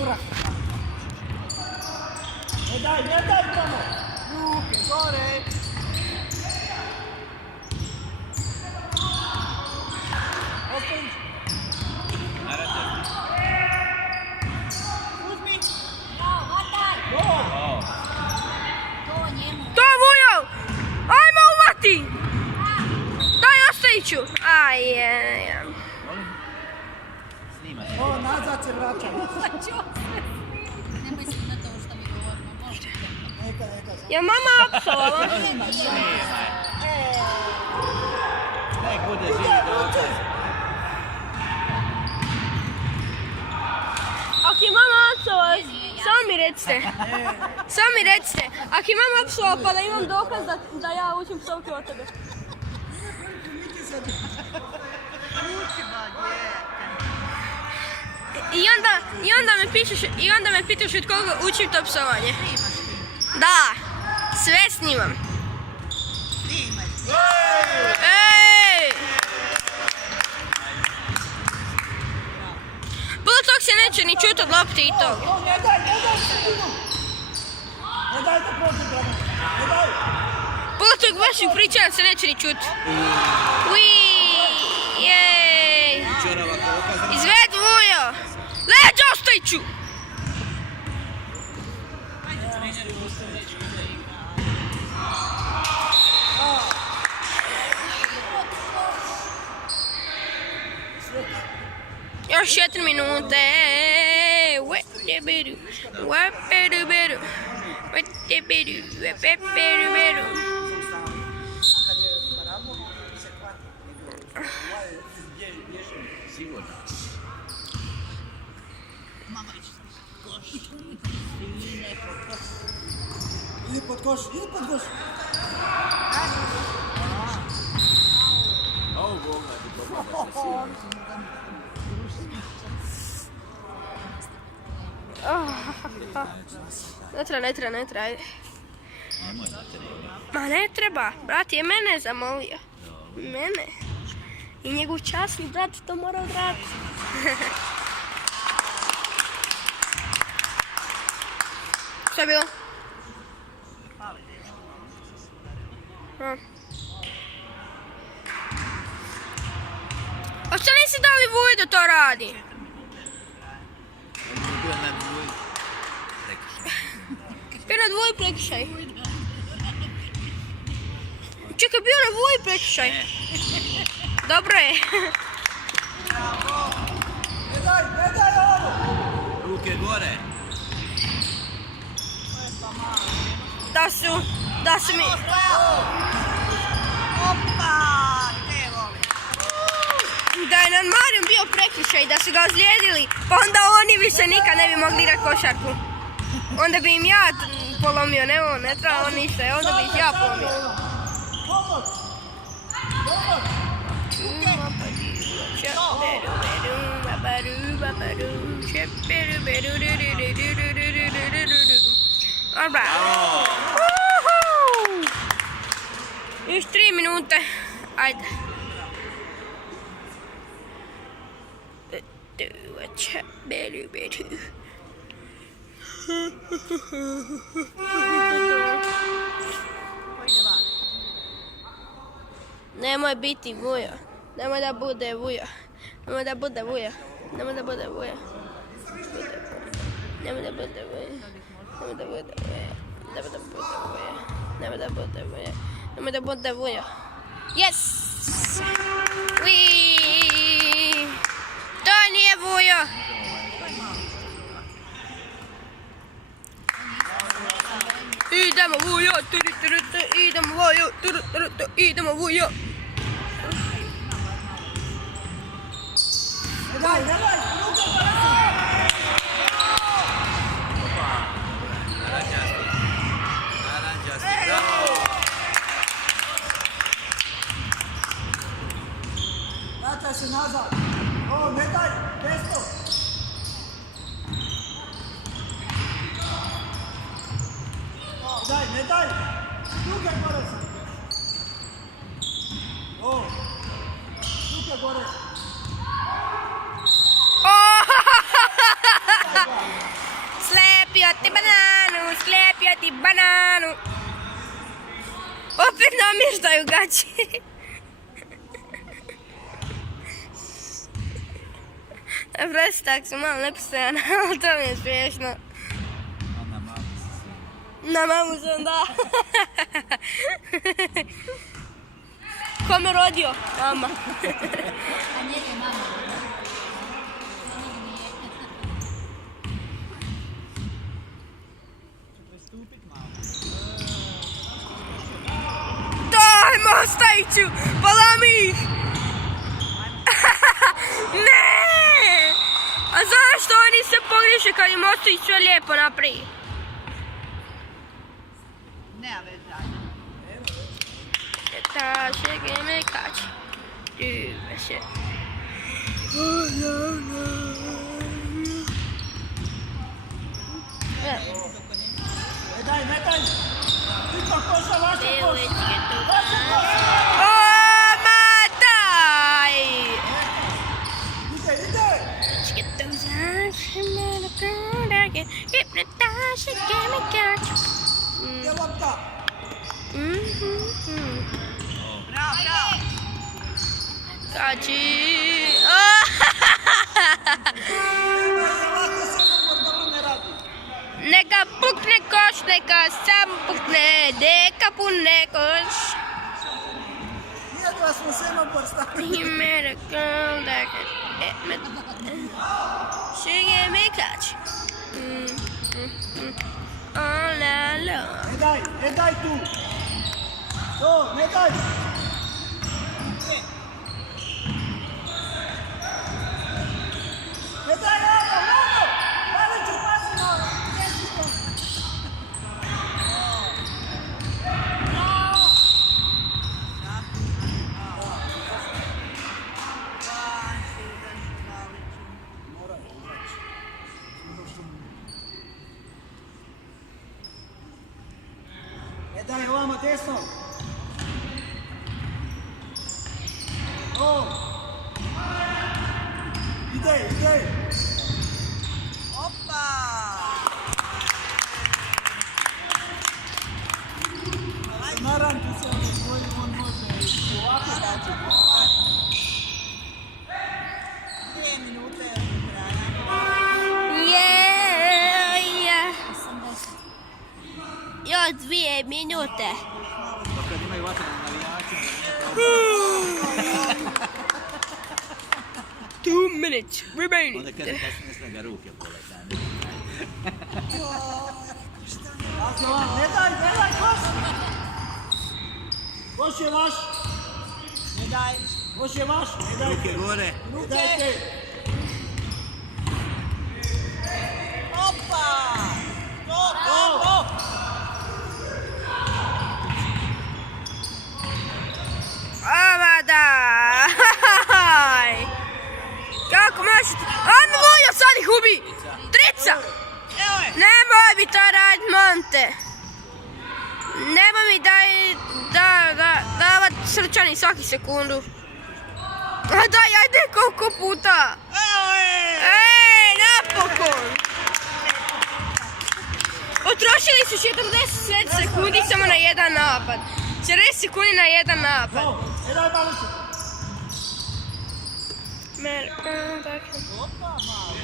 Ne daj tamo! Ruke, gore! Ostaviš! Uzmi! Bravo, vataj! Go! To njemu. To Vujo! Ajmo uvati! Daj Ostojiću! O, nazad se vraća. Ne mislim na to što mi govorimo. Možda. Neka. Ja mama apsovala. Nek bude živi dokaz. Ako je mama apsovala, samo mi recite. Ako je mama apsovala pa da imam dokaz da ja učim psovke od tebe. I onda me pitaš od koga učim to psovanje. Da, sve snimam. Ej! Puno tog se neće ni čut od lopte i tog. Ne daj da prođe, Dragan. Ne daj! Puno tog vaših priča se neće ni čut. Jej! Izved Vujo! Leđa Ostojiću! Još 4 minute. Sigurno. Idi pod koš. Ovo Boga ti dobro. Ne treba. Nemoj da te ne. Ma ne treba, brat je mene zamolio. Mene. I njegov časni brat to mora odraditi. Šta je bilo? A što nisi dali Vuj da to radi? Bio na dvoj. Prekršaj. Bio na Vuj prekršaj. Čekaj, bio na Vuj prekršaj. Dobro je. Ne daj ovo! Ruke gore. Da su mi... Da je nad Marijom bio prekršaj, da su ga ozlijedili, pa onda oni više nikad ne bi mogli igrati košarku. Onda bi im ja polomio, ne treba on ništa, onda bi ih ja polomio. Još 3 minute, ajde. Nemoj biti Vujo. Nemoj da bude Vujo. Nemoj da bude Vujo. Nemoj da bude Vujo. Nemoj da bude Vujo. Nemoj da bude Vujo. Nemoj da bude Vujo. Nemoj da bude Vujo. Nemoj da bude Vujo. Yes! To nije Vujo. Idemo Vujo, idemo Vujo, idemo Vujo. Ne daj! Vraćaj se nazad! O, ne daj! Desno! Ne daj! Ruke gore sam! O! Ruke gore! ti bananu, slijepio ti bananu. Opet namještaju gaći. Prosti, tak su malo nepisana, ali to mi je smiješno. Ona mamu se sve. Na mamu sam, da. Ko me rodio? Mama. A njega je mama. Dajmo, ostavit ću! Polami ih! Ne! A zašto oni se pogriješe kad im ostavić sve lijepo napravi? Nema veze. Taše geme kači. Ljube se. Ne daj. Ipak koša, vaša koša. O, ma daj! Ide. Get those eyes from the ground again. Hypnotize, geme kači. Gdje lopta? Bravo. Kači. Ovako se dobro ne radi. Neka pukne koš, neka sam pukne, neka pune koš. Nije da smo semafor stavili. He made a girl that she gave me catch. All alone. Ne daj tu. To, ne daj. Ne daj, Lado. Valiću, pazi na desnicu. Ne daj ovamo desno. O! Ide. Opa! Naravno ti se osvojili, on može ovako daći. 2 minute Yeah. Još 2 minute. Pa kad imaju vatrenu navijača, 2 minutes remaining. onda kad ne sme ga ruke poletane. Ne daj, koš! Koš je vaš! Ne daj! Koš je vaš! Ne daj! Ruke gore. Ne dajte! Opa! Stop! Ova daj! Kako možete? Ajme Lujo, sad ih ubi! Trica! Nemoj mi to radit, monte! Nemoj mi davat srčani svaki sekundu. A daj, ajde koliko puta! Ej, napokon! Potrošili su 40 sekundi samo na jedan napad. 40 sekundi na jedan napad. Ne daj balicu! Opa, malo.